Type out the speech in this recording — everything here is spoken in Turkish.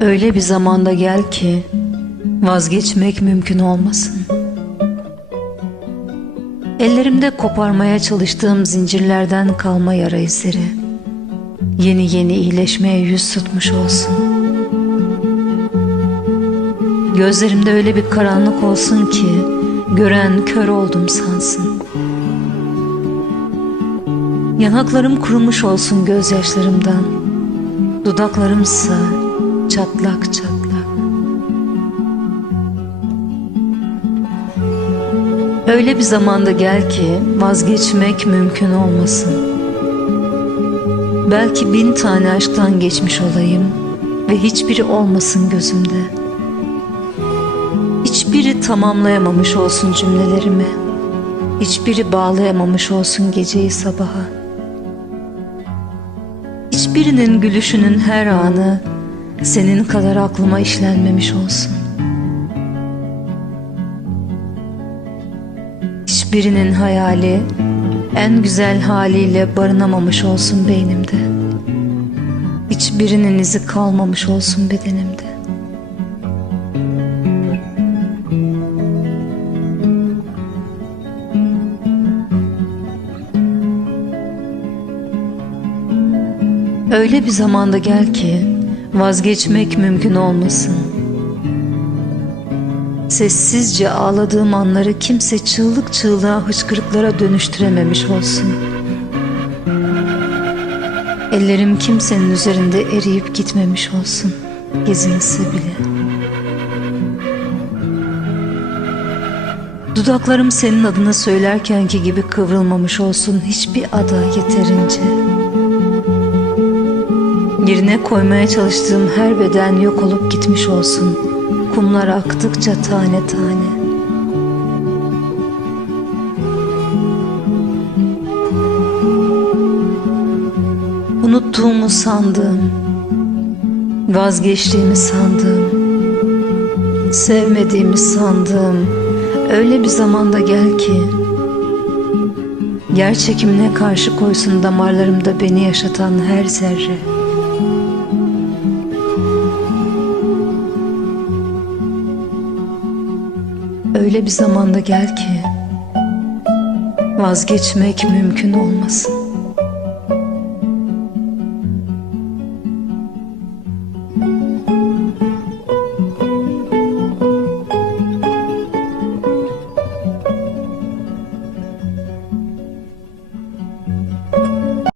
Öyle bir zamanda gel ki vazgeçmek mümkün olmasın. Ellerimde koparmaya çalıştığım zincirlerden kalma yara izleri yeni yeni iyileşmeye yüz tutmuş olsun. Gözlerimde öyle bir karanlık olsun ki gören kör oldum sansın. Yanaklarım kurumuş olsun gözyaşlarımdan. Dudaklarımsa çatlak çatlak. Öyle bir zamanda gel ki vazgeçmek mümkün olmasın. Belki bin tane aşktan geçmiş olayım ve hiçbiri olmasın gözümde. Hiçbiri tamamlayamamış olsun cümlelerimi. Hiçbiri bağlayamamış olsun geceyi sabaha. Hiçbirinin gülüşünün her anı senin kadar aklıma işlenmemiş olsun. Hiçbirinin hayali en güzel haliyle barınamamış olsun beynimde. Hiçbirinin izi kalmamış olsun bedenimde. Öyle bir zamanda gel ki vazgeçmek mümkün olmasın. Sessizce ağladığım anları kimse çığlık çığlığa hıçkırıklara dönüştürememiş olsun. Ellerim kimsenin üzerinde eriyip gitmemiş olsun. Gezinse bile. Dudaklarım senin adını söylerkenki gibi kıvrılmamış olsun hiçbir ada yeterince. Yerine koymaya çalıştığım her beden yok olup gitmiş olsun. Kumlar aktıkça tane tane. Unuttuğumu sandığım, vazgeçtiğimi sandığım, sevmediğimi sandığım öyle bir zamanda gel ki yer çekimine karşı koysun damarlarımda beni yaşatan her zerre. Öyle bir zamanda gel ki vazgeçmek mümkün olmasın.